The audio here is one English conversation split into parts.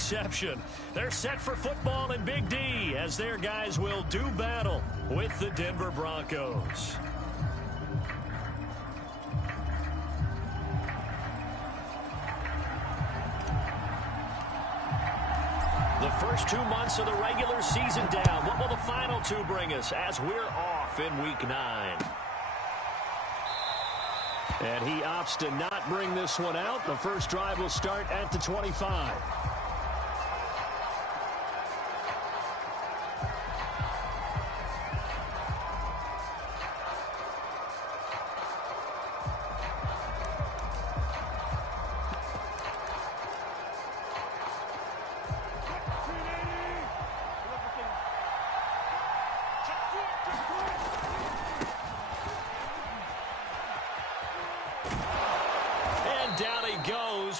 exception. They're set for football in Big D as their guys will do battle with the Denver Broncos. The first 2 months of the regular season down. What will the final 2 bring us as we're off in Week 9? And he opts to not bring this one out. The first drive will start at the 25.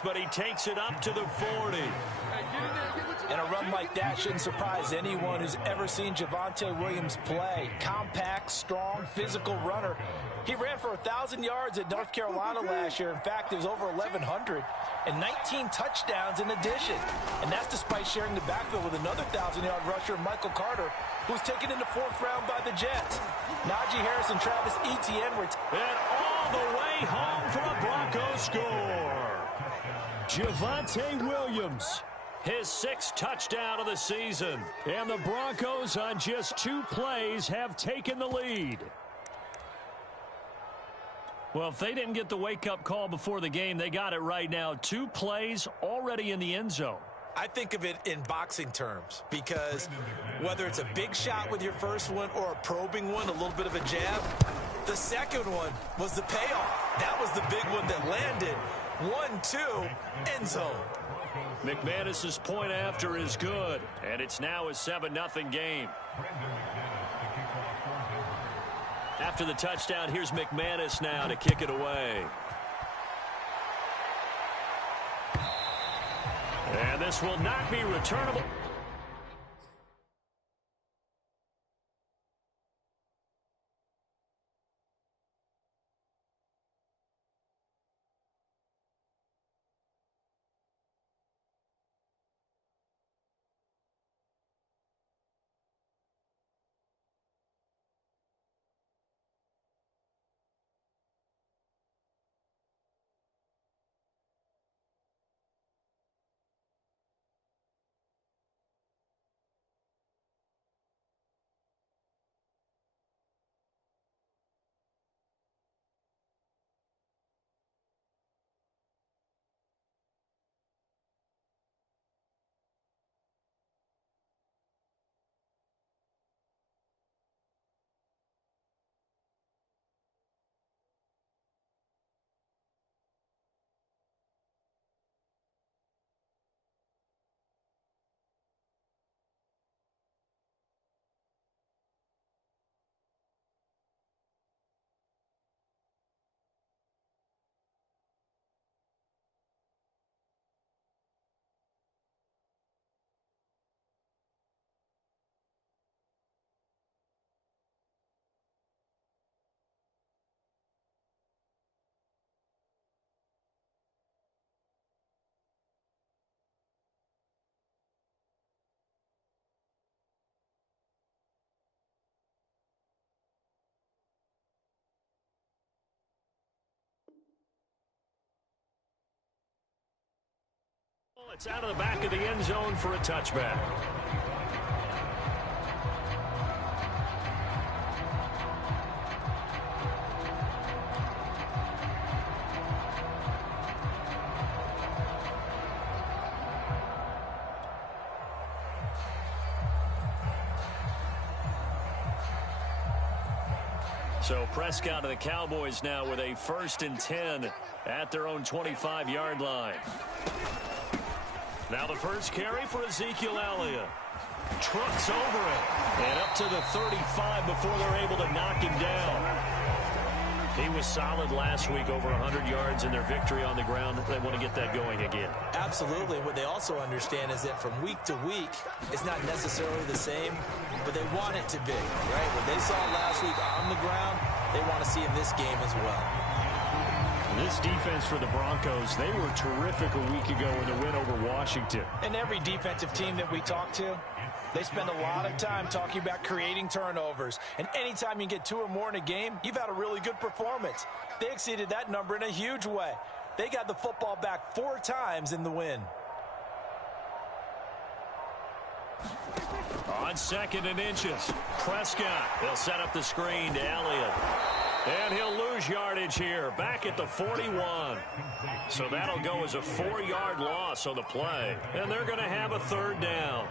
But he takes it up to the 40. And a run like that shouldn't surprise anyone who's ever seen Javonte Williams play. Compact, strong, physical runner. He ran for 1,000 yards at North Carolina last year. In fact, it was over 1,100 and 19 touchdowns in addition. And that's despite sharing the backfield with another 1,000-yard rusher, Michael Carter, who was taken in the 4th round by the Jets. Najee Harris and Travis Etienne were... And all the way home for a Broncos score. Javonte Williams, his 6th touchdown of the season. And the Broncos on just 2 plays have taken the lead. Well, if they didn't get the wake-up call before the game, they got it right now. 2 plays already in the end zone. I think of it in boxing terms because whether it's a big shot with your first one or a probing one, a little bit of a jab, the second one was the payoff. That was the big one that landed. 1-2, end zone. McManus's point after is good, and it's now a 7-0 game. After the touchdown, here's McManus now to kick it away. And this will not be returnable. It's out of the back of the end zone for a touchback. So Prescott and the Cowboys now with a 1st and 10 at their own 25-yard line. Now the first carry for Ezekiel Elliott. Trucks over it. And up to the 35 before they're able to knock him down. He was solid last week, over 100 yards in their victory on the ground. They want to get that going again. Absolutely. What they also understand is that from week to week, it's not necessarily the same, but they want it to be, right? What they saw last week on the ground, they want to see in this game as well. This defense for the Broncos, they were terrific a week ago in the win over Washington. And every defensive team that we talk to, they spend a lot of time talking about creating turnovers. And anytime you get 2 or more in a game, you've had a really good performance. They exceeded that number in a huge way. They got the football back 4 times in the win. On 2nd and inches, Prescott. They'll set up the screen to Elliott. And he'll lose yardage here, back at the 41. So that'll go as a 4-yard loss on the play. And they're going to have a 3rd down.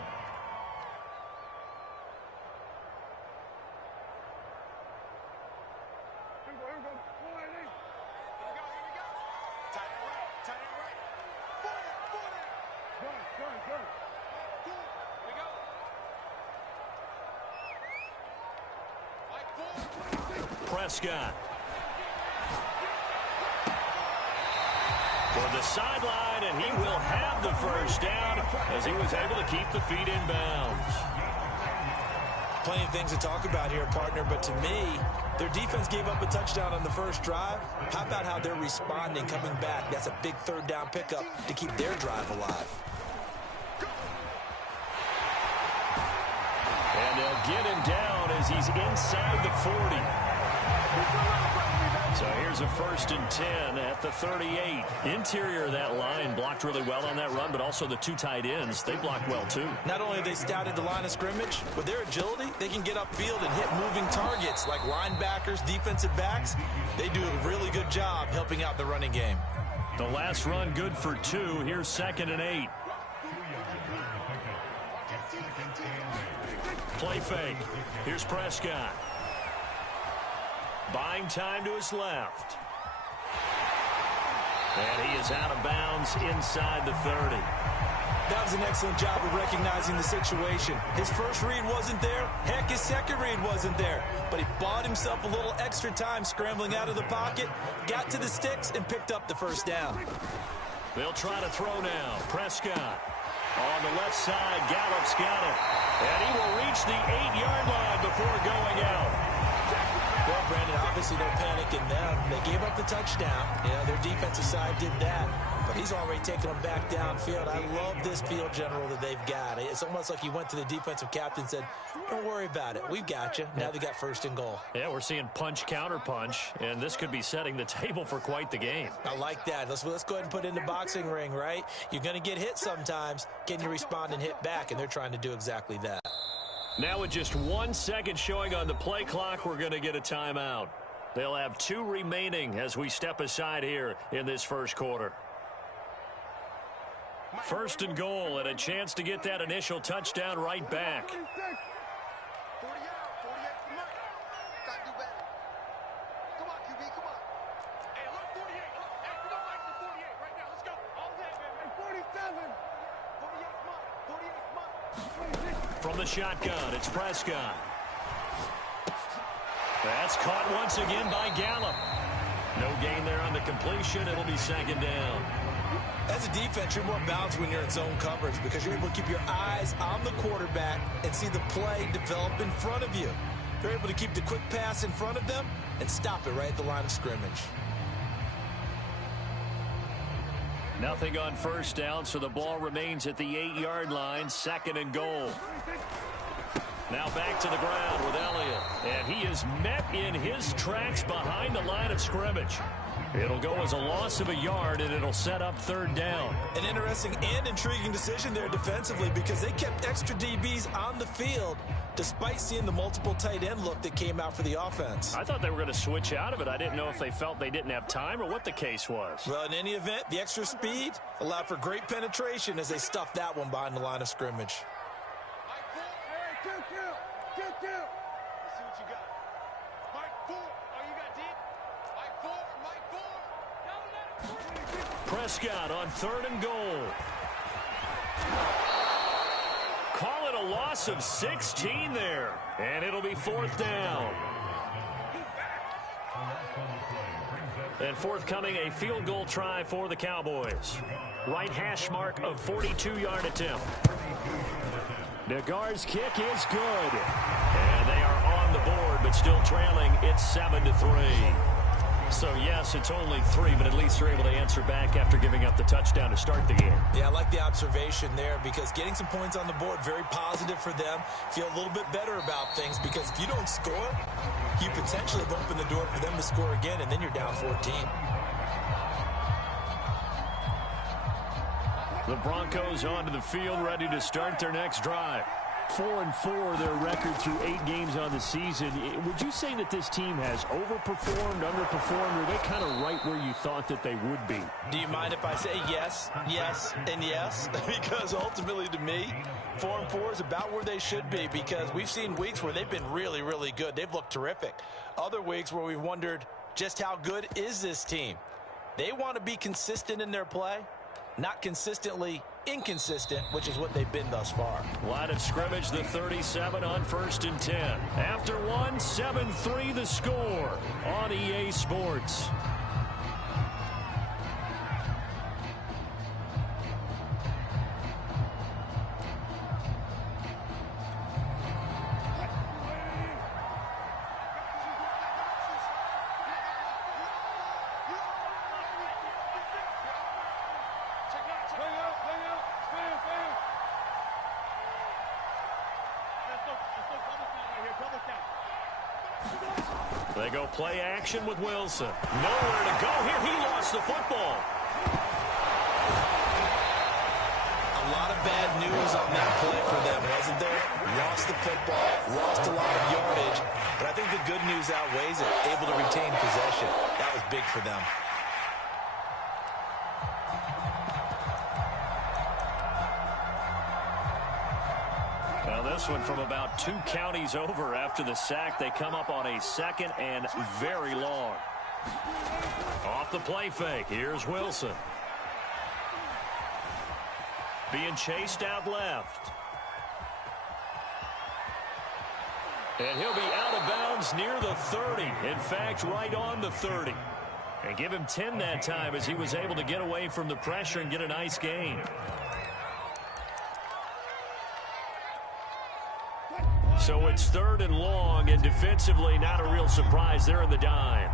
Prescott. For the sideline, and he will have the 1st down as he was able to keep the feet in bounds. Plenty of things to talk about here, partner, but to me, their defense gave up a touchdown on the first drive. How about how they're responding, coming back? That's a big 3rd down pickup to keep their drive alive. And they'll get him down as he's inside the 40. So here's a 1st and 10 at the 38. Interior of that line blocked really well on that run, but also the 2 tight ends, they blocked well too. Not only have they scouted the line of scrimmage, with their agility, they can get upfield and hit moving targets like linebackers, defensive backs. They do a really good job helping out the running game. The last run good for 2. Here's 2nd and 8. Play fake. Here's Prescott. Buying time to his left. And he is out of bounds inside the 30. That was an excellent job of recognizing the situation. His first read wasn't there. Heck, his second read wasn't there. But he bought himself a little extra time scrambling out of the pocket, got to the sticks, and picked up the 1st down. They'll try to throw now. Prescott. On the left side, Gallup's got it. And he will reach the 8-yard line before going out. Well, Brandon, obviously no panic in them. They gave up the touchdown. You know, their defensive side did that. But he's already taken them back downfield. I love this field general that they've got. It's almost like he went to the defensive captain and said, don't worry about it. We've got you. Now they got 1st and goal. Yeah, we're seeing punch, counter punch, and this could be setting the table for quite the game. I like that. Let's go ahead and put it in the boxing ring, right? You're going to get hit sometimes. Can you respond and hit back? And they're trying to do exactly that. Now with just 1 second showing on the play clock, we're going to get a timeout. They'll have 2 remaining as we step aside here in this 1st quarter. 1st and goal, and a chance to get that initial touchdown right back. From the shotgun, it's Prescott. That's caught once again by Gallup. No gain there on the completion. It'll be 2nd down. As a defense, you're more balanced when you're in zone coverage because you're able to keep your eyes on the quarterback and see the play develop in front of you. They're able to keep the quick pass in front of them and stop it right at the line of scrimmage. Nothing on 1st down, so the ball remains at the 8-yard line, 2nd and goal. Now back to the ground with Elliott, and he is met in his tracks behind the line of scrimmage. It'll go as a loss of a yard, and it'll set up 3rd down. An interesting and intriguing decision there defensively because they kept extra DBs on the field despite seeing the multiple tight end look that came out for the offense. I thought they were going to switch out of it. I didn't know if they felt they didn't have time or what the case was. Well, in any event, the extra speed allowed for great penetration as they stuffed that one behind the line of scrimmage. Prescott on 3rd and goal. Call it a loss of 16 there, and it'll be 4th down. And forthcoming, a field goal try for the Cowboys. Right hash mark of 42-yard attempt. Nagar's kick is good. And they are on the board, but still trailing. It's 7-3. So, yes, it's only 3, but at least they're able to answer back after giving up the touchdown to start the game. Yeah, I like the observation there because getting some points on the board, very positive for them. Feel a little bit better about things because if you don't score, you potentially have opened the door for them to score again, and then you're down 14. The Broncos onto the field, ready to start their next drive. 4-4 their record through 8 games on the season. Would you say that this team has overperformed, underperformed, or are they kind of right where you thought that they would be? Do you mind if I say yes, yes, and yes? Because ultimately to me, 4-4 is about where they should be because we've seen weeks where they've been really, really good. They've looked terrific. Other weeks where we've wondered just how good is this team. They want to be consistent in their play, not consistently inconsistent, which is what they've been thus far. Line of scrimmage, the 37 on 1st and 10. After 1, 7-3 the score on EA Sports. They go play action with Wilson. Nowhere to go here. He lost the football. A lot of bad news on that play for them, wasn't there? Lost the football, lost a lot of yardage, but I think the good news outweighs it. Able to retain possession. That was big for them. This one from about 2 counties over after the sack. They come up on a 2nd and very long. Off the play fake. Here's Wilson. Being chased out left. And he'll be out of bounds near the 30. In fact, right on the 30. And give him 10 that time as he was able to get away from the pressure and get a nice gain. So it's 3rd and long, and defensively not a real surprise. They're in the dime.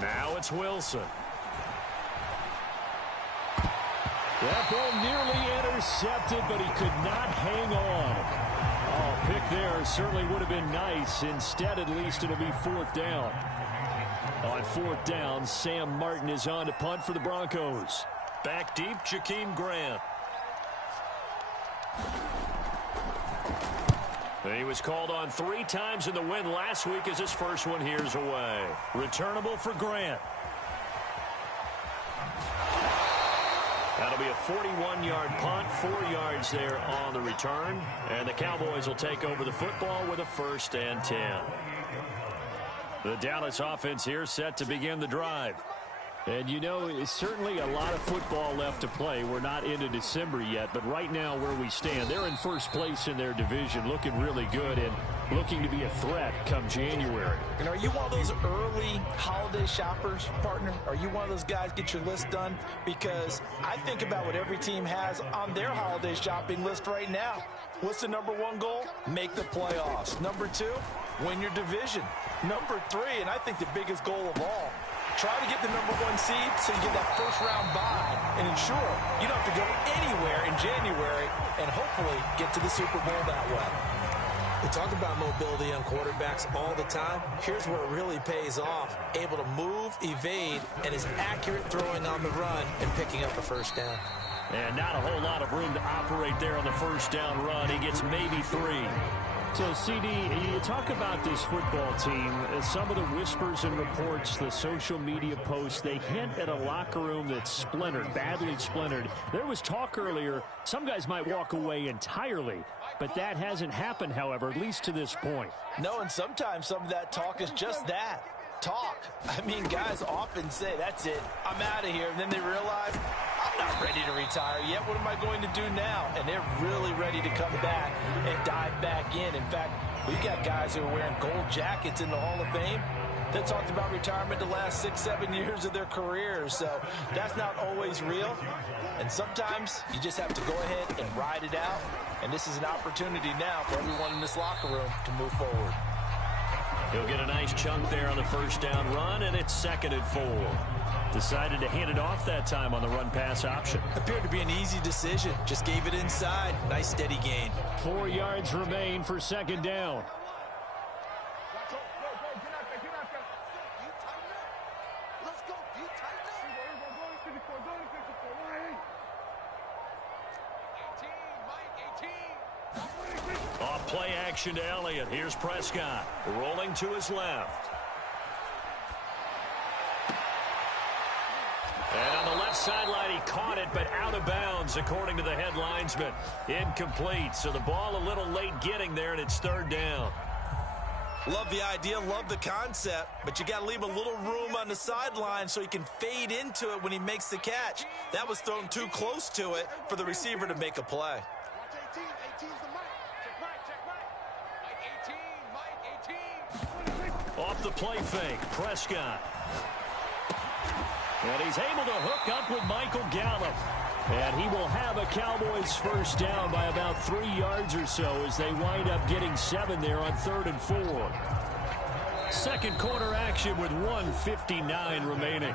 Now it's Wilson. That ball nearly intercepted, but he could not hang on. Oh, pick there certainly would have been nice. Instead, at least it'll be 4th down. On 4th down, Sam Martin is on to punt for the Broncos. Back deep, Jakeem Grant. He was called on 3 times in the win last week as his first one here's away. Returnable for Grant. That'll be a 41-yard punt, 4 yards there on the return. And the Cowboys will take over the football with a 1st and 10. The Dallas offense here set to begin the drive. And, you know, it's certainly a lot of football left to play. We're not into December yet, but right now where we stand, they're in first place in their division, looking really good and looking to be a threat come January. And are you one of those early holiday shoppers, partner? Are you one of those guys get your list done? Because I think about what every team has on their holiday shopping list right now. What's the #1 goal? Make the playoffs. #2, win your division. #3, and I think the biggest goal of all, try to get the #1 seed so you get that first-round bye and ensure you don't have to go anywhere in January and hopefully get to the Super Bowl that way. We talk about mobility on quarterbacks all the time. Here's where it really pays off. Able to move, evade, and is accurate throwing on the run and picking up a 1st down. And not a whole lot of room to operate there on the 1st down run. He gets maybe 3. So, CD, you talk about this football team, some of the whispers and reports, the social media posts, they hint at a locker room that's splintered, badly splintered. There was talk earlier, some guys might walk away entirely, but that hasn't happened, however, at least to this point. No, and sometimes some of that talk is just that, talk. I mean, guys often say, that's it, I'm out of here, and then they realize, I'm not ready to retire yet. What am I going to do now? And they're really ready to come back and dive back in. In fact, we've got guys who are wearing gold jackets in the Hall of Fame. They talked about retirement the last 6-7 years of their careers, so that's not always real. And sometimes you just have to go ahead and ride it out. And this is an opportunity now for everyone in this locker room to move forward. He'll get a nice chunk there on the first down run, and it's 2nd and 4. Decided to hand it off that time on the run-pass option. Appeared to be an easy decision. Just gave it inside. Nice steady gain. 4 yards remain for 2nd down. Off play action to Elliott. Here's Prescott rolling to his left. And on the left sideline, he caught it, but out of bounds, according to the head linesman. Incomplete, so the ball a little late getting there, and it's 3rd down. Love the idea, love the concept, but you got to leave a little room on the sideline so he can fade into it when he makes the catch. That was thrown too close to it for the receiver to make a play. Off the play fake, Prescott. And he's able to hook up with Michael Gallup. And he will have a Cowboys first down by about 3 yards or so as they wind up getting 7 there on 3rd and 4. Second quarter action with 1:59 remaining.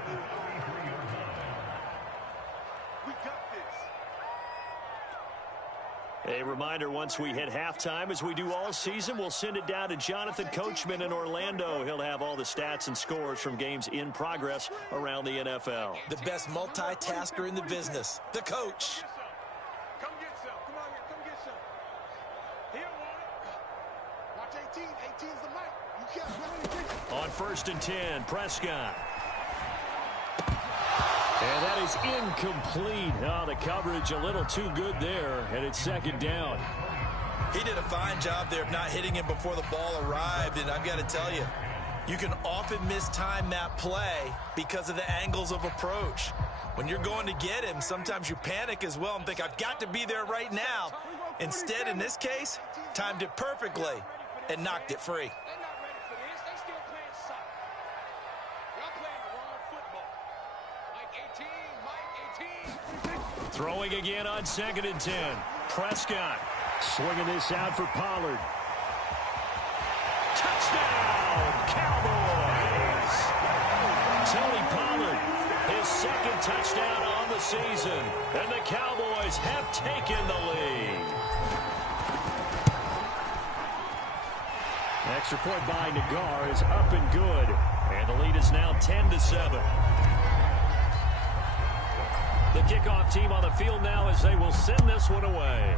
A reminder, once we hit halftime, as we do all season, we'll send it down to Jonathan Coachman in Orlando. He'll have all the stats and scores from games in progress around the NFL. The best multitasker in the business, the coach. Come get some. Come on here. Come get some. Here, watch 18. 18's the mic. You can't. On 1st and 10, Prescott. And that is incomplete. Oh, the coverage a little too good there, and it's 2nd down. He did a fine job there of not hitting him before the ball arrived, and I've got to tell you, you can often mistime that play because of the angles of approach. When you're going to get him, sometimes you panic as well and think, I've got to be there right now. Instead, in this case, timed it perfectly and knocked it free. Throwing again on 2nd and 10. Prescott swinging this out for Pollard. Touchdown, Cowboys! Tony Pollard, his 2nd touchdown on the season. And the Cowboys have taken the lead. Extra point by Nagar is up and good. And the lead is now 10-7. The kickoff team on the field now as they will send this one away.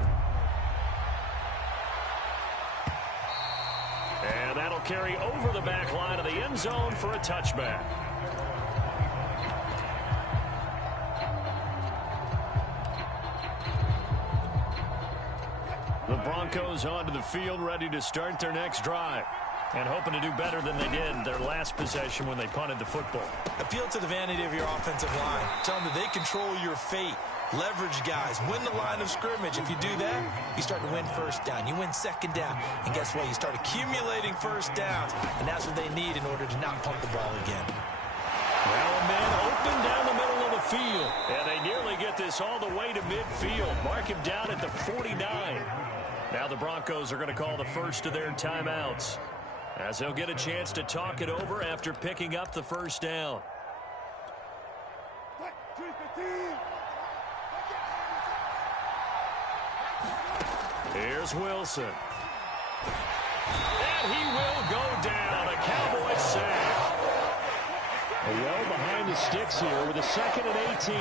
And that'll carry over the back line of the end zone for a touchback. The Broncos onto the field, ready to start their next drive. And hoping to do better than they did their last possession when they punted the football. Appeal to the vanity of your offensive line. Tell them that they control your fate. Leverage guys. Win the line of scrimmage. If you do that, you start to win 1st down. You win 2nd down. And guess what? You start accumulating 1st downs. And that's what they need in order to not pump the ball again. Now a man open down the middle of the field. And they nearly get this all the way to midfield. Mark him down at the 49. Now the Broncos are going to call the first of their timeouts, as they'll get a chance to talk it over after picking up the first down. Here's Wilson. And he will go down. A Cowboys sack. Well behind the sticks here with a 2nd and 18.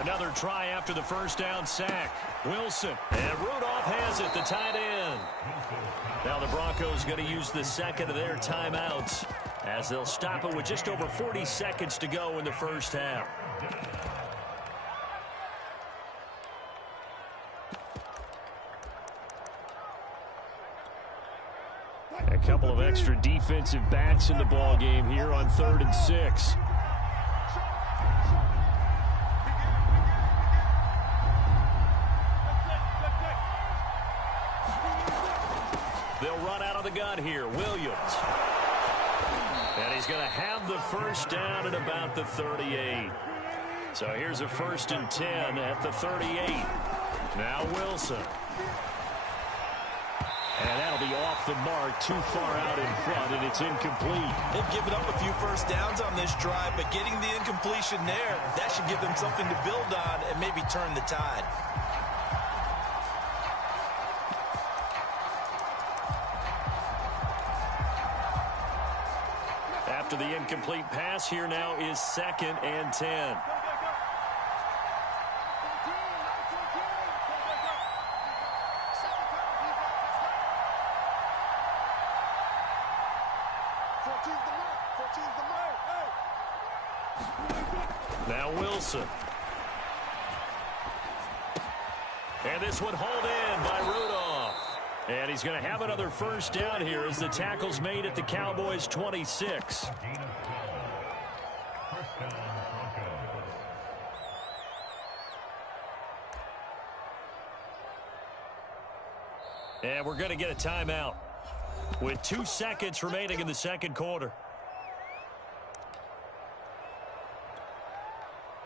Another try after the first down sack. Wilson. And Rudolph has it, the tight end. Now the Broncos going to use the 2nd of their timeouts, as they'll stop it with just over 40 seconds to go in the first half. A couple of extra defensive backs in the ball game here on 3rd and 6. out of the gun here. Williams. And he's going to have the first down at about the 38. So here's a 1st and 10 at the 38. Now Wilson. And that'll be off the mark, too far out in front, and it's incomplete. They've given up a few first downs on this drive, but getting the incompletion there, that should give them something to build on and maybe turn the tide. After the incomplete pass, here now is 2nd and 10. Now Wilson. And this one hauled in by Rudolph. And he's going to have another first down here as the tackle's made at the Cowboys' 26. And we're going to get a timeout with 2 seconds remaining in the second quarter.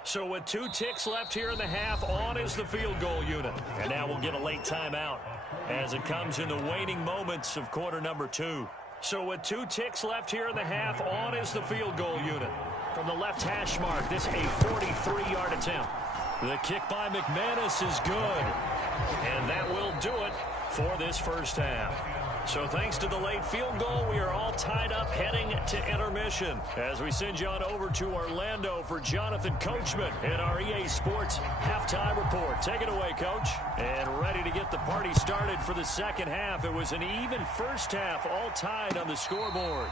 So with 2 ticks left here in the half, on is the field goal unit. And now we'll get a late timeout as it comes in the waning moments of quarter number 2. So with 2 ticks left here in the half, on is the field goal unit. From the left hash mark, this a 43-yard attempt. The kick by McManus is good. And that will do it for this first half. So thanks to the late field goal, we are all tied up heading to intermission as we send you on over to Orlando for Jonathan Coachman in our EA Sports halftime report. Take it away, Coach. And ready to get the party started for the second half. It was an even first half, all tied on the scoreboard.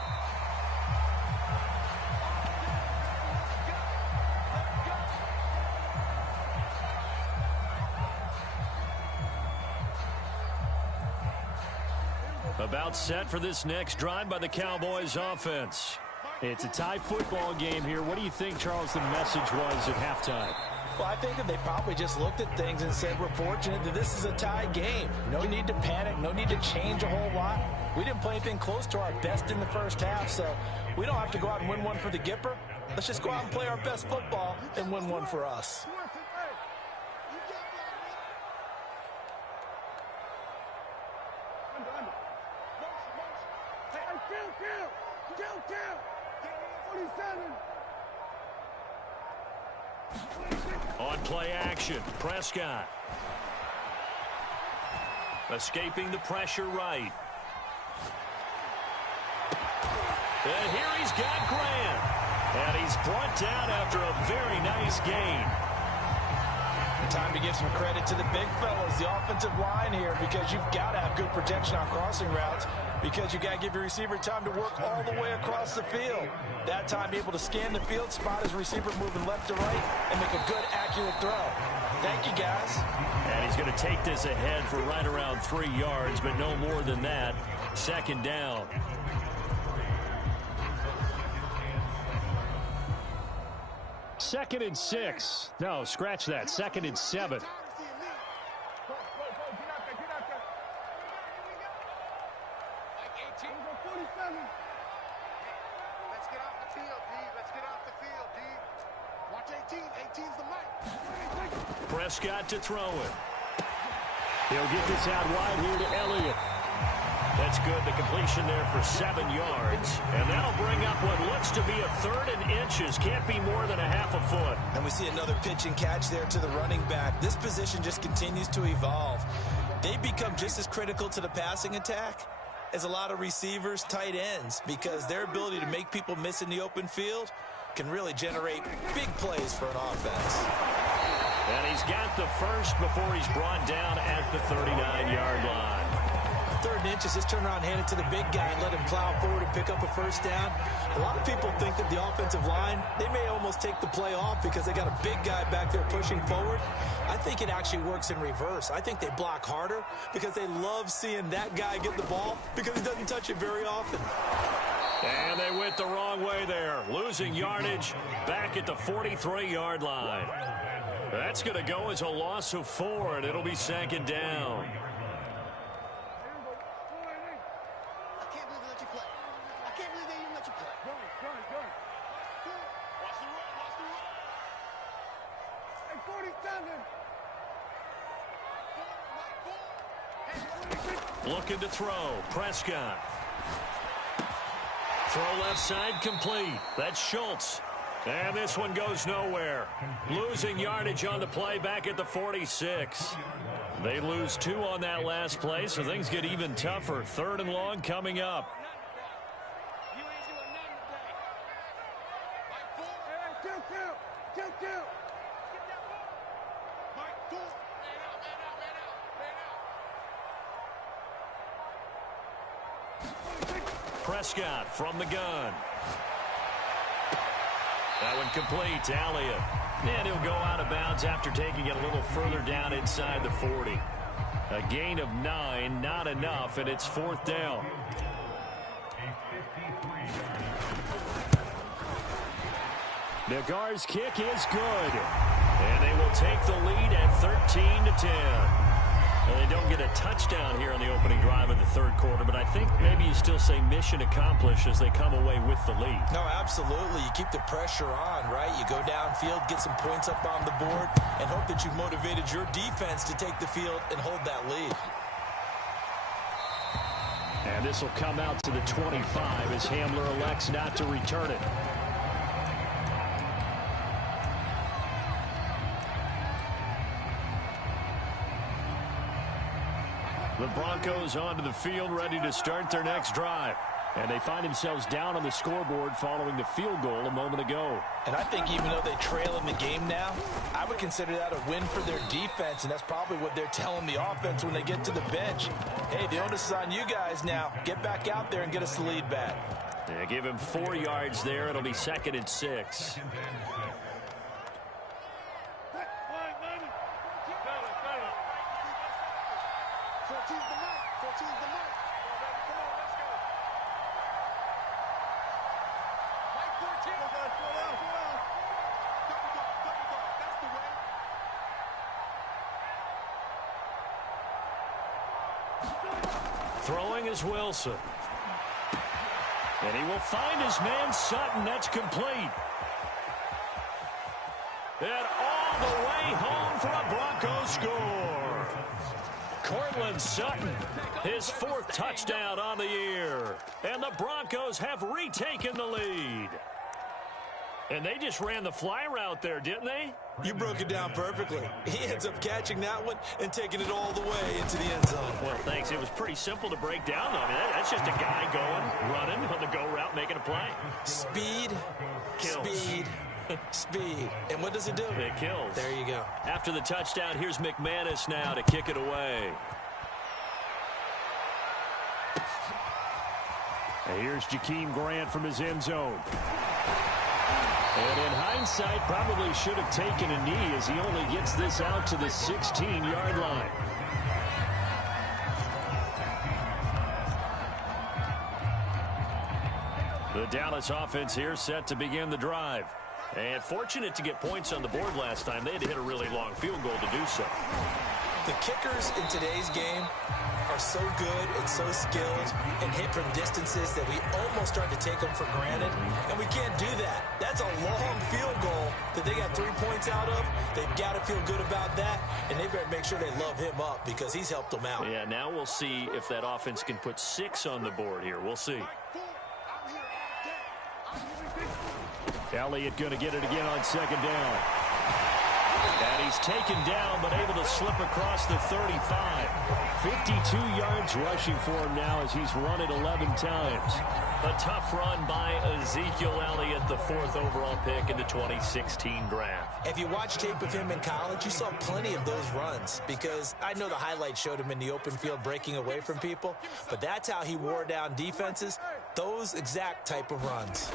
About set for this next drive by the Cowboys offense. It's a tie football game here. What do you think, Charles, the message was at halftime? Well, I think that they probably just looked at things and said, we're fortunate that this is a tie game. No need to panic. No need to change a whole lot. We didn't play anything close to our best in the first half, so we don't have to go out and win one for the Gipper. Let's just go out and play our best football and win one for us. On play action, Prescott. Escaping the pressure right. And here he's got Grant. And he's brought down after a very nice gain. Time to give some credit to the big fellas, the offensive line here, because you've got to have good protection on crossing routes, because you've got to give your receiver time to work all the way across the field. That time able to scan the field, spot his receiver moving left to right, and make a good, accurate throw. Thank you, guys. And he's going to take this ahead for right around 3 yards, but no more than that. Second down. Second and 6. No, scratch that. 2nd and 7. Prescott to throw it. He'll get this out wide here to Elliott. That's good. The completion there for 7 yards. And that'll bring up what looks to be a 3rd and inches. Can't be more than a half a foot. And we see another pitch and catch there to the running back. This position just continues to evolve. They become just as critical to the passing attack as a lot of receivers, tight ends, because their ability to make people miss in the open field can really generate big plays for an offense. And he's got the first before he's brought down at the 39-yard line. 3rd and inches, just turn around, hand it to the big guy and let him plow forward and pick up a first down. A lot of people think that the offensive line, they may almost take the play off because they got a big guy back there pushing forward. I think it actually works in reverse. I think they block harder because they love seeing that guy get the ball because he doesn't touch it very often. And they went the wrong way there, losing yardage back at the 43-yard line. That's going to go as a loss of 4, and it'll be 2nd down. Looking to throw. Prescott. Throw left side complete. That's Schultz. And this one goes nowhere. Losing yardage on the play back at the 46. They lose 2 on that last play, so things get even tougher. 3rd and long coming up. Prescott from the gun. That one complete to Elliott. And he'll go out of bounds after taking it a little further down inside the 40. A gain of 9, not enough, and it's 4th down. Nagar's kick is good. And they will take the lead at 13-10. Well, they don't get a touchdown here on the opening drive of the 3rd quarter, but I think maybe you still say mission accomplished as they come away with the lead. No, absolutely. You keep the pressure on, right? You go downfield, get some points up on the board, and hope that you've motivated your defense to take the field and hold that lead. And this will come out to the 25 as Hamler elects not to return it. The Broncos onto the field, ready to start their next drive. And they find themselves down on the scoreboard following the field goal a moment ago. And I think even though they trail in the game now, I would consider that a win for their defense, and that's probably what they're telling the offense when they get to the bench. Hey, the onus is on you guys now. Get back out there and get us the lead back. They give him 4 yards there. It'll be 2nd and 6. Throwing is Wilson. And he will find his man Sutton. That's complete. And all the way home for a Broncos score. Cortland Sutton, his 4th touchdown on the year. And the Broncos have retaken the lead. And they just ran the fly route there, didn't they? You broke it down perfectly. He ends up catching that one and taking it all the way into the end zone. Well, thanks. It was pretty simple to break down, though. I mean, that's just a guy going, running on the go route, making a play. Speed, Kills. speed, speed. And what does it do? It kills. There you go. After the touchdown, here's McManus now to kick it away. And here's Jakeem Grant from his end zone. And in hindsight, probably should have taken a knee as he only gets this out to the 16-yard line. The Dallas offense here set to begin the drive. And fortunate to get points on the board last time. They had to hit a really long field goal to do so. The kickers in today's game are so good and so skilled and hit from distances that we almost start to take them for granted, and we can't do that. That's a long field goal that they got 3 points out of. They've got to feel good about that, and they better make sure they love him up because he's helped them out. Yeah, now we'll see if that offense can put 6 on the board here. We'll see. Elliott going to get it again on 2nd down. And he's taken down, but able to slip across the 35. 52 yards rushing for him now as he's run it 11 times. A tough run by Ezekiel Elliott, the 4th overall pick in the 2016 draft. If you watch tape of him in college, you saw plenty of those runs because I know the highlights showed him in the open field breaking away from people, but that's how he wore down defenses, those exact type of runs.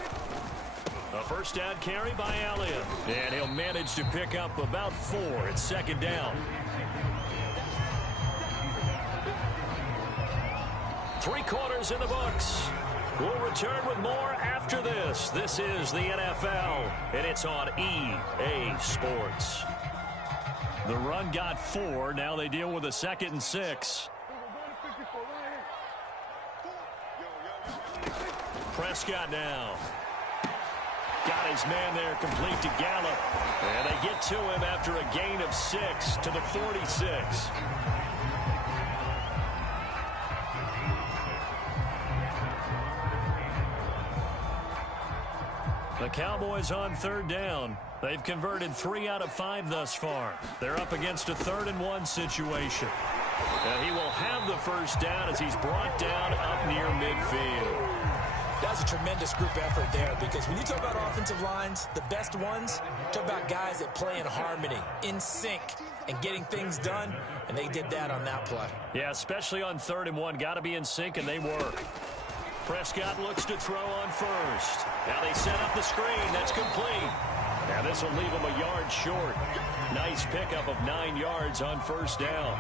A 1st down carry by Elliott. And he'll manage to pick up about 4 at 2nd down. 3 quarters in the books. We'll return with more after this. This is the NFL, and it's on EA Sports. The run got 4. Now they deal with a 2nd and 6. Prescott now. Got his man there complete to Gallup. And they get to him after a gain of 6 to the 46. The Cowboys on third down. They've converted 3 out of 5 thus far. They're up against a 3rd-and-1 situation. And he will have the first down as he's brought down up near midfield. That's a tremendous group effort there, because when you talk about offensive lines, the best ones, talk about guys that play in harmony, in sync, and getting things done, and they did that on that play. Yeah, especially on 3rd and 1. Got to be in sync, and they were. Prescott looks to throw on first. Now they set up the screen. That's complete. Now this will leave him a yard short. Nice pickup of 9 yards on first down.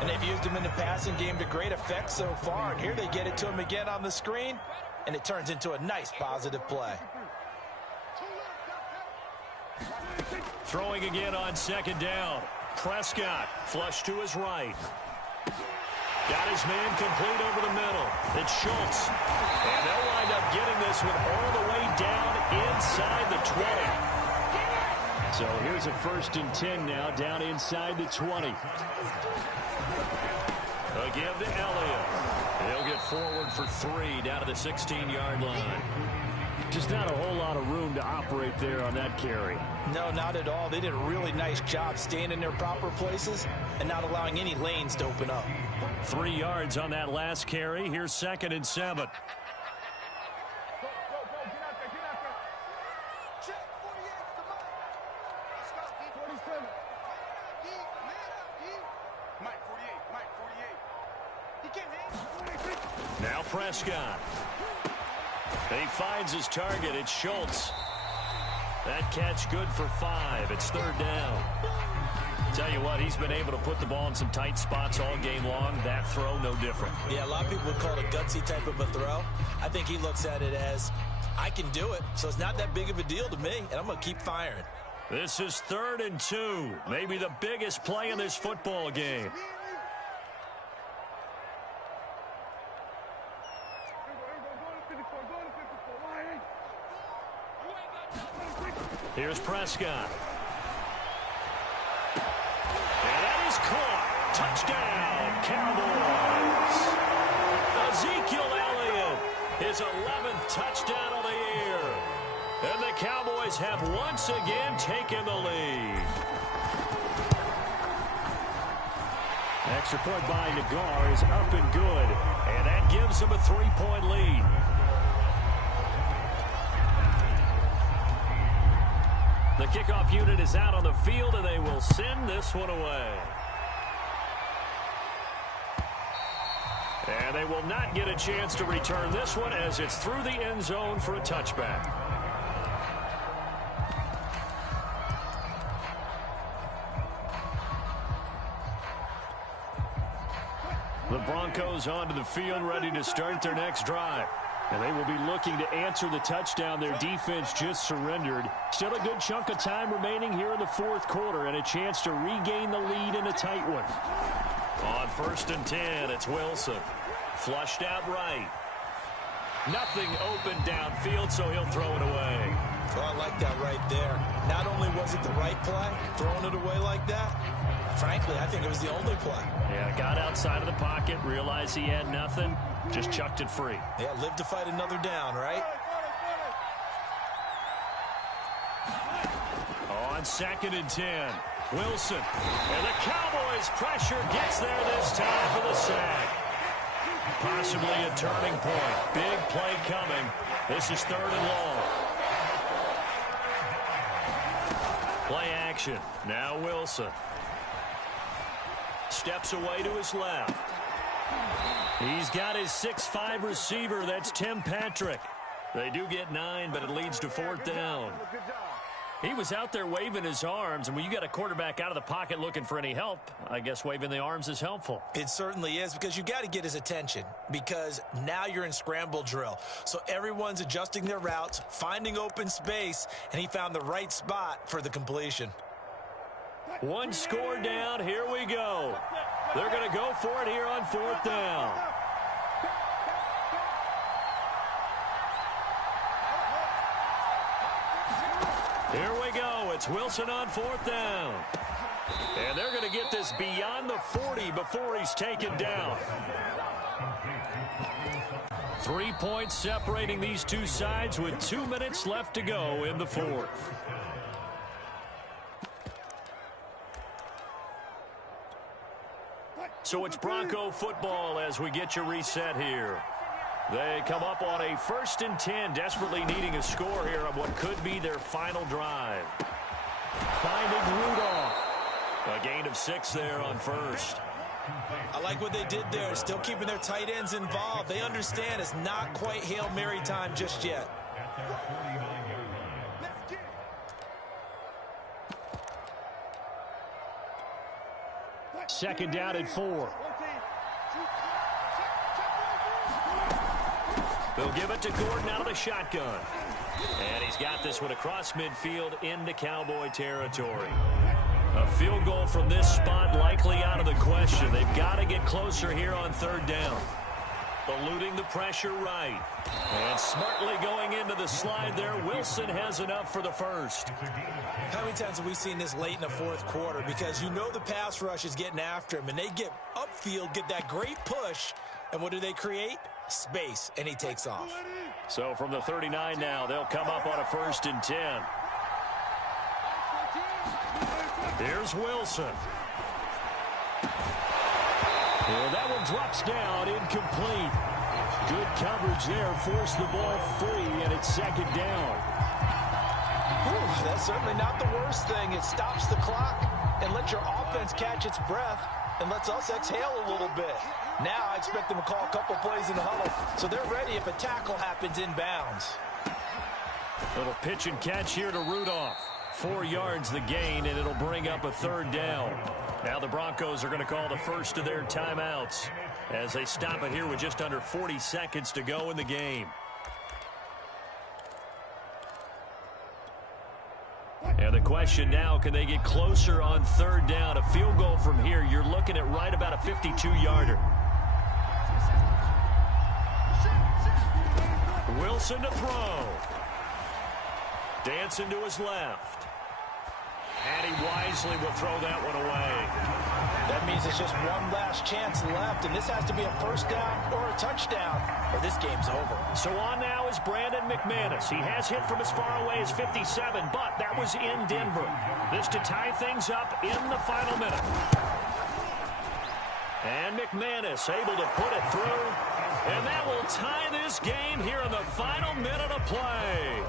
And they've used him in the passing game to great effect so far. And here they get it to him again on the screen, and it turns into a nice positive play. Throwing again on 2nd down. Prescott flush to his right. Got his man complete over the middle. It's Schultz. And they'll wind up getting this one all the way down inside the 20. So here's a 1st and 10 now, down inside the 20. A give to Elliott. He'll get forward for 3 down to the 16-yard line. Just not a whole lot of room to operate there on that carry. No, not at all. They did a really nice job staying in their proper places and not allowing any lanes to open up. 3 yards on that last carry. Here's 2nd and 7. Now Prescott. He finds his target. It's Schultz. That catch good for 5. It's 3rd down. Tell you what, he's been able to put the ball in some tight spots all game long. That throw, no different. Yeah, a lot of people would call it a gutsy type of a throw. I think he looks at it as, I can do it, so it's not that big of a deal to me, and I'm going to keep firing. This is 3rd and 2. Maybe the biggest play in this football game. Here's Prescott. And that is caught. Touchdown, Cowboys. Ezekiel Elliott, his 11th touchdown of the year. And the Cowboys have once again taken the lead. Extra point by Nagar is up and good. And that gives them a 3-point lead. The kickoff unit is out on the field, and they will send this one away. And they will not get a chance to return this one as it's through the end zone for a touchback. The Broncos onto the field, ready to start their next drive. And they will be looking to answer the touchdown their defense just surrendered. Still a good chunk of time remaining here in the 4th quarter and a chance to regain the lead in a tight one. On 1st and 10, it's Wilson. Flushed out right. Nothing open downfield, so he'll throw it away. So I like that right there. Not only was it the right play, throwing it away like that, frankly, I think it was the only play. Yeah, got outside of the pocket, realized he had nothing, just chucked it free. Yeah, live to fight another down, right? On 2nd and 10, Wilson. And the Cowboys' pressure gets there this time for the sack. Possibly a turning point. Big play coming. This is 3rd and long. Play action. Now Wilson. Steps away to his left. He's got his 6'5" receiver. That's Tim Patrick. They do get 9, but it leads to 4th down. He was out there waving his arms, and when you got a quarterback out of the pocket looking for any help, I guess waving the arms is helpful. It certainly is, because you got to get his attention, because now you're in scramble drill. So everyone's adjusting their routes, finding open space, and he found the right spot for the completion. One score down. Here we go. They're going to go for it here on 4th down. Here we go. It's Wilson on 4th down. And they're going to get this beyond the 40 before he's taken down. 3 points separating these two sides with 2 minutes left to go in the 4th. So it's Bronco football as we get you reset here. They come up on a 1st and 10, desperately needing a score here on what could be their final drive. Finding Rudolph. A gain of 6 there on 1st. I like what they did there, still keeping their tight ends involved. They understand it's not quite Hail Mary time just yet. Second down and 4. They'll give it to Gordon out of the shotgun. And he's got this one across midfield into Cowboy territory. A field goal from this spot likely out of the question. They've got to get closer here on 3rd down. Eluding the pressure right. And smartly going into the slide there. Wilson has enough for the 1st. How many times have we seen this late in the 4th quarter? Because you know the pass rush is getting after him, and they get upfield, get that great push, and what do they create? Space, and he takes off. So from the 39 now, they'll come up on a 1st and 10. Here's Wilson. And that one drops down, incomplete. Good coverage there, forced the ball free, and it's 2nd down. Whew, that's certainly not the worst thing. It stops the clock and lets your offense catch its breath and lets us exhale a little bit. Now I expect them to call a couple plays in the huddle, so they're ready if a tackle happens inbounds. Little pitch and catch here to Rudolph. 4 yards the gain, and it'll bring up a 3rd down. Now the Broncos are going to call the first of their timeouts as they stop it here with just under 40 seconds to go in the game. And the question now, can they get closer on 3rd down? A field goal from here, you're looking at right about a 52-yarder. Wilson to throw. Dancing to his left. And he wisely will throw that one away. That means it's just one last chance left, and this has to be a 1st down or a touchdown, or this game's over. So on now is Brandon McManus. He has hit from as far away as 57, but that was in Denver. This to tie things up in the final minute. And McManus able to put it through, and that will tie this game here in the final minute of play.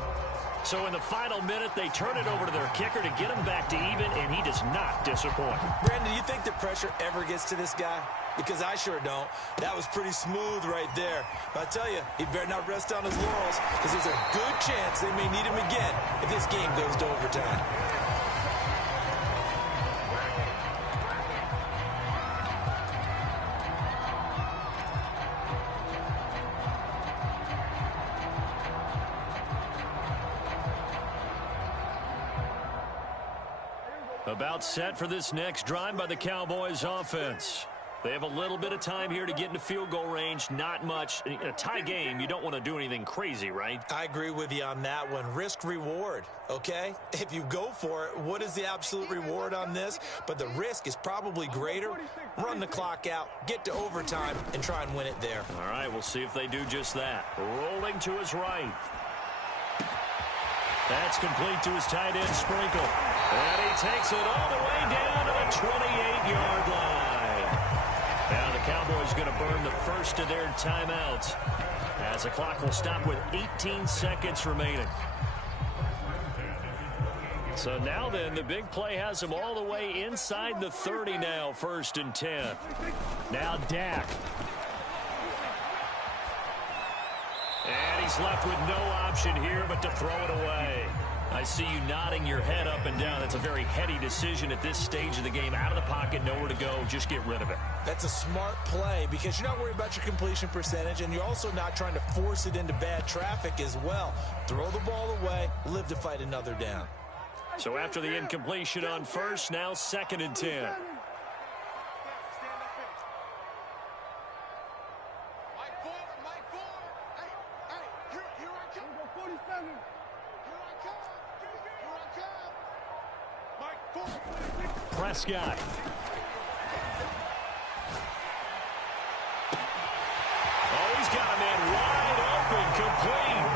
So in the final minute, they turn it over to their kicker to get him back to even, and he does not disappoint. Brandon, do you think the pressure ever gets to this guy? Because I sure don't. That was pretty smooth right there. But I tell you, he better not rest on his laurels, because there's a good chance they may need him again if this game goes to overtime. About set for this next drive by the Cowboys offense. They have a little bit of time here to get into field goal range. Not much. In a tie game, you don't want to do anything crazy, right? I agree with you on that one. Risk reward, okay? If you go for it, what is the absolute reward on this? But the risk is probably greater. Run the clock out, get to overtime, and try and win it there. All right, we'll see if they do just that. Rolling to his right. That's complete to his tight end, Sprinkle. And he takes it all the way down to the 28-yard line. Now the Cowboys going to burn the first of their timeouts as the clock will stop with 18 seconds remaining. So now then, the big play has him all the way inside the 30 now, 1st and 10. Now Dak. And he's left with no option here but to throw it away. I see you nodding your head up and down. That's a very heady decision at this stage of the game. Out of the pocket, nowhere to go. Just get rid of it. That's a smart play because you're not worried about your completion percentage, and you're also not trying to force it into bad traffic as well. Throw the ball away, live to fight another down. So after the incompletion on first, now 2nd and 10. Prescott. Oh, he's got a man wide open, complete.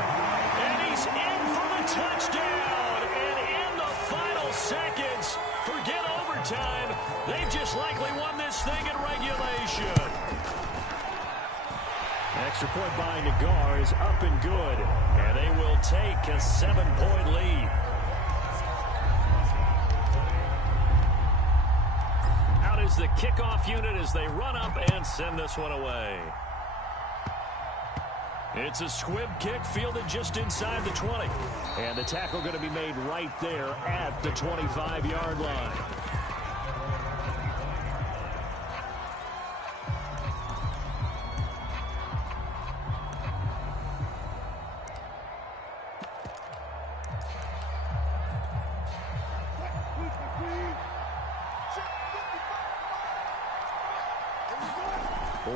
And he's in for the touchdown. And in the final seconds, forget overtime. They've just likely won this thing in regulation. Extra point by Nagar is up and good. And they will take a 7-point lead. Out is the kickoff unit as they run up and send this one away. It's a squib kick fielded just inside the 20. And the tackle going to be made right there at the 25-yard line.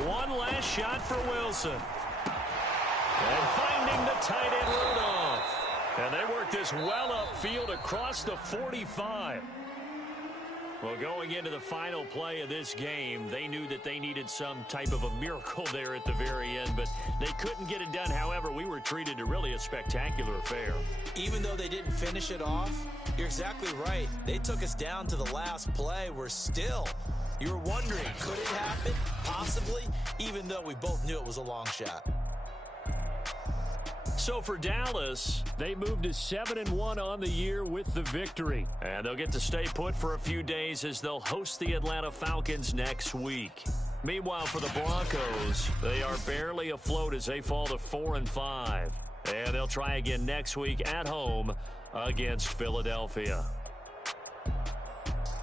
One last shot for Wilson. And finding the tight end Rudolph. And they work this well upfield across the 45. Well, going into the final play of this game, they knew that they needed some type of a miracle there at the very end, but they couldn't get it done. However, we were treated to really a spectacular affair. Even though they didn't finish it off, you're exactly right. They took us down to the last play. We're still, you're wondering, could it happen? Possibly, even though we both knew it was a long shot. So for Dallas, they moved to 7-1 on the year with the victory. And they'll get to stay put for a few days as they'll host the Atlanta Falcons next week. Meanwhile, for the Broncos, they are barely afloat as they fall to 4-5. And they'll try again next week at home against Philadelphia.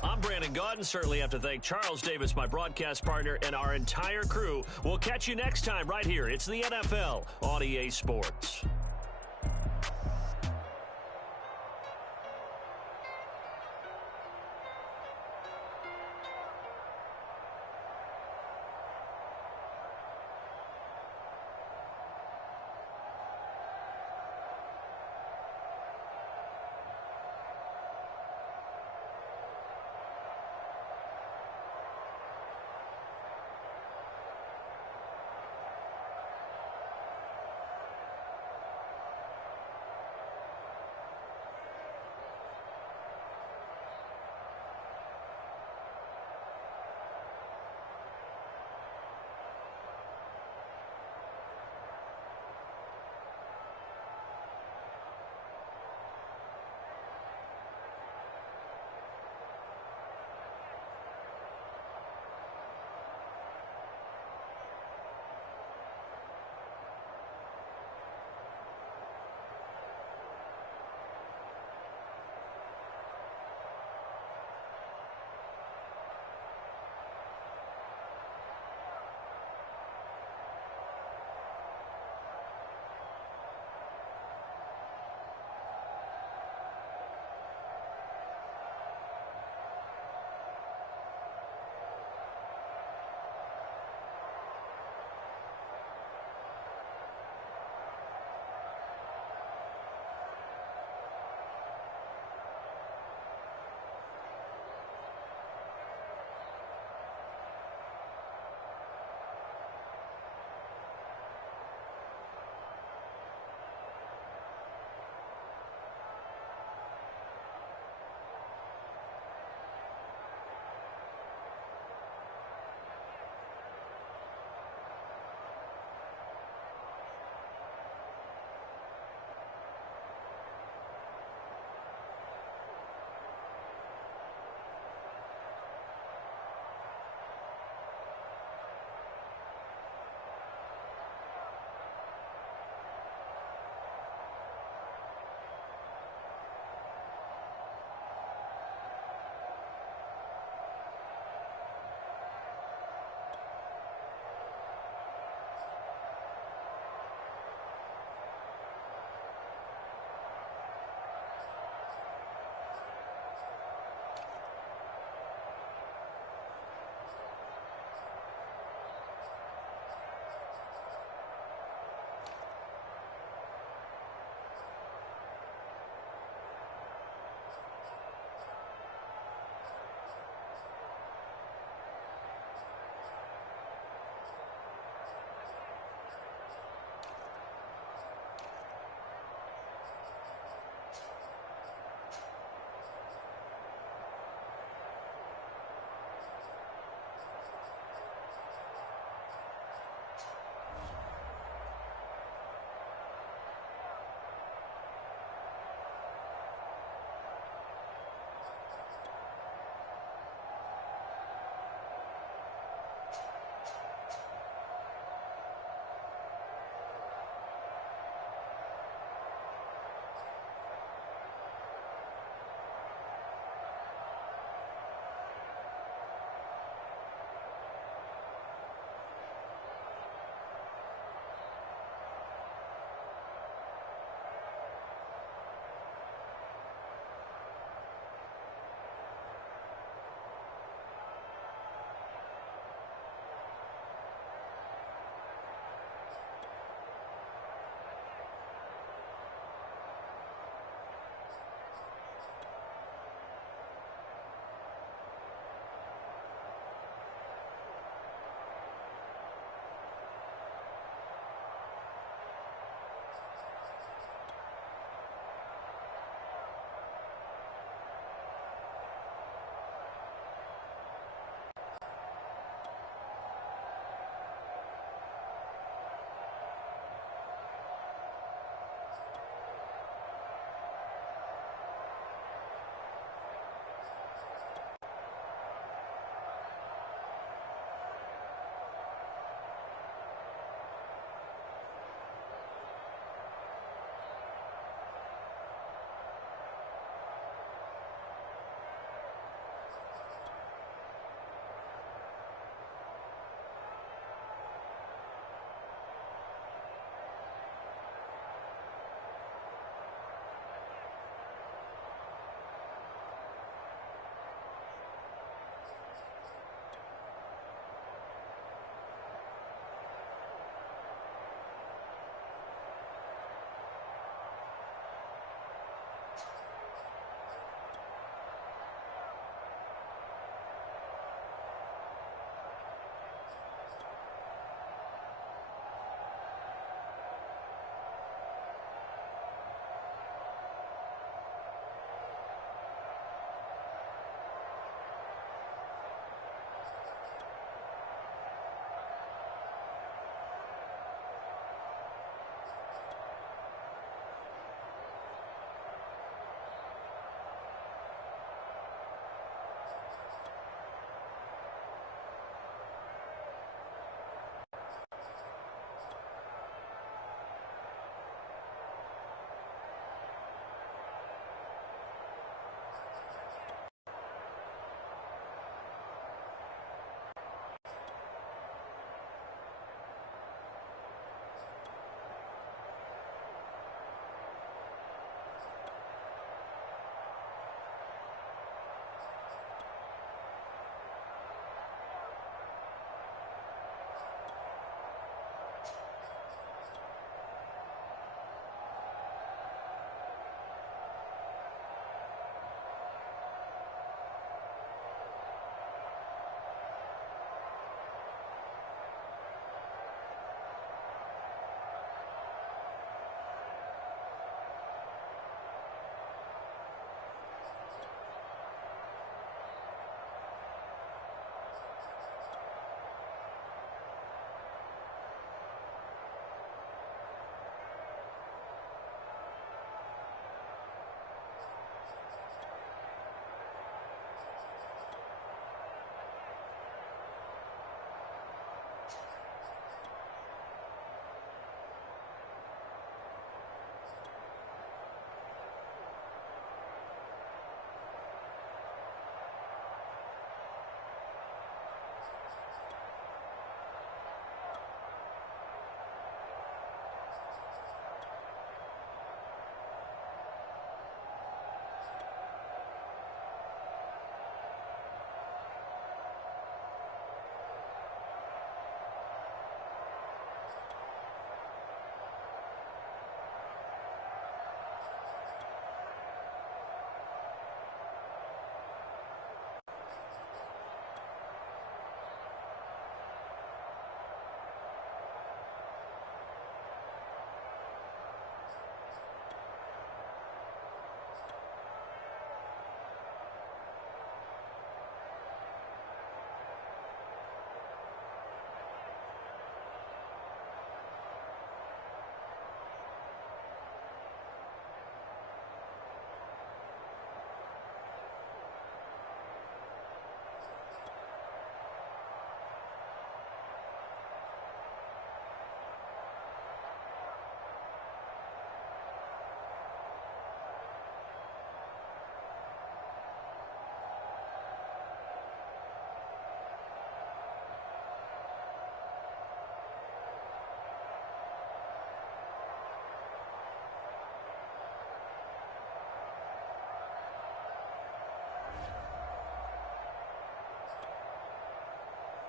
I'm Brandon Gaudin. Certainly have to thank Charles Davis, my broadcast partner, and our entire crew. We'll catch you next time right here. It's the NFL on EA Sports.